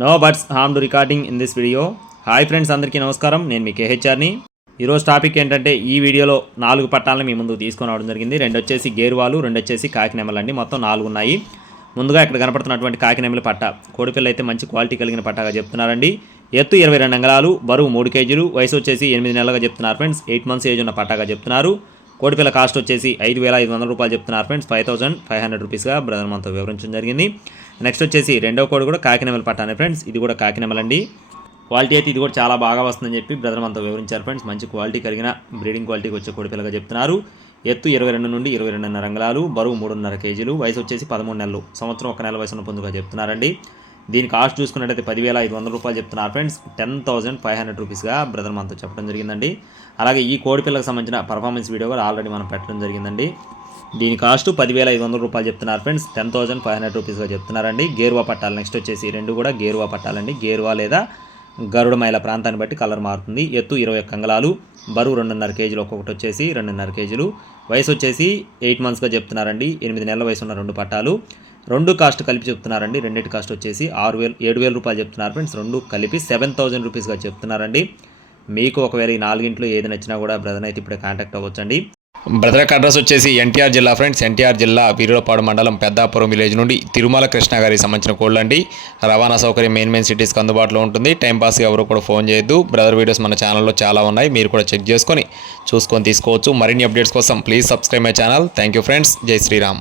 No buts harm to recording in this video. Hi friends, అందరికీ నమస్కారం. నేను మీ కేహెచ్ఆర్ని. ఈరోజు టాపిక్ ఏంటంటే ఈ వీడియోలో 4 పట్టాలను మీ ముందుకు తీసుకొని రావడం జరిగింది. 2 వచ్చేసి గేరువాలు, 2 వచ్చేసి కాకినెమలు అండి. మొత్తం 4 ఉన్నాయి. ముందుగా ఇక్కడ కనపడుతున్నటువంటి కాకినెమల పట్ట కోడిపిల్ల అయితే మంచి క్వాలిటీ కలిగిన పట్టాగా చెప్తున్నారండి. ఎత్తు 22 అంగుళాలు, బరువు 3 కేజీలు, వయసు వచ్చేసి 8 నెలలుగా చెప్తున్నారు ఫ్రెండ్స్. 8 months ఏజ్ ఉన్న పట్టాగా చెప్తున్నారు. కోడిపిల్ల కాస్ట్ వచ్చేసి 5,500 రూపాయలు చెప్తున్నారు ఫ్రెండ్స్. 5,500 రూపీస్గా బ్రదర్ మనతో వివరించడం జరిగింది. నెక్స్ట్ వచ్చేసి రెండవ కోడి కూడా కాకినెమల పట్టానే ఫ్రెండ్స్. ఇది కూడా కాకినెమలండి. క్వాలిటీ అయితే ఇది కూడా చాలా బాగా వస్తుందని చెప్పి బ్రదర్ మనతో వివరించారు ఫ్రెండ్స్. మంచి క్వాలిటీ కలిగిన బ్రీడింగ్ క్వాలిటీకి వచ్చే కోడిపిల్లగా చెప్తున్నారు. ఎత్తు 22 నుండి 22.5 అంగుళాలు, బరువు 3.5 కేజీలు, వయసు వచ్చేసి 13 నెలలు, సంవత్సరం 1 నెల వయసున్న పొందుగా చెప్తున్నారండి. దీని కాస్ట్ చూసుకున్నట్టయితే 10,500 రూపాయలు చెప్తున్నారు ఫ్రెండ్స్. 10,500 రూపీస్గా బ్రదర్ మనతో చెప్పడం జరిగిందండి. అలాగే ఈ కోడిపిల్లకు సంబంధించిన పర్ఫార్మెన్స్ వీడియో కూడా ఆల్రెడీ మనం పెట్టడం జరిగిందండి. దీని కాస్ట్ 10,500 రూపాయలు చెప్తున్నారు ఫ్రెండ్స్. 10,500 రూపీస్గా చెప్తున్నారండి. గేరువా పట్టాలు నెక్స్ట్ వచ్చేసి 2 కూడా గేరువా పట్టాలండి. గేరువా లేదా గరుడమైల ప్రాంతాన్ని బట్టి కలర్ మారుతుంది. ఎత్తు 21 అంగుళాలు, బరువు 2.5 కేజీలు, ఒక్కొక్కటి వచ్చేసి 2.5 కేజీలు, వయసు వచ్చేసి 8 monthsగా చెప్తున్నారండి. 8 నెలల వయసు ఉన్న 2 పట్టాలు. 2 కాస్ట్ కలిపి చెప్తున్నారండి. రెండింటి కాస్ట్ వచ్చేసి 7,000 రూపాయలు చెప్తున్నారు ఫ్రెండ్స్. 2 కలిపి 7,000 రూపీస్గా చెప్తున్నారండి. మీకు ఒకవేళ ఈ 4 ఏది నచ్చినా కూడా బ్రదర్ అయితే ఇప్పుడే కాంటాక్ట్ అవ్వచ్చండి. బ్రదర్ యొక్క అడ్రస్ వచ్చేసి ఎన్టీఆర్ జిల్లా ఫ్రెండ్స్. ఎన్టీఆర్ జిల్లా వీరులపాడు మండలం పెద్దాపురం విలేజ్ నుండి తిరుమల కృష్ణ గారికి సంబంధించిన కోళ్ళు అండి. రవాణా సౌకర్యం మెయిన్ సిటీస్కి అందుబాటులో ఉంటుంది. టైంపాస్గా ఎవరు కూడా ఫోన్ చేయొద్దు. బ్రదర్ వీడియోస్ మన ఛానల్లో చాలా ఉన్నాయి, మీరు కూడా చెక్ చేసుకొని చూసుకొని తీసుకోవచ్చు. మరిన్ని అప్డేట్స్ కోసం please subscribe my channel. Thank you friends. జై శ్రీరామ్.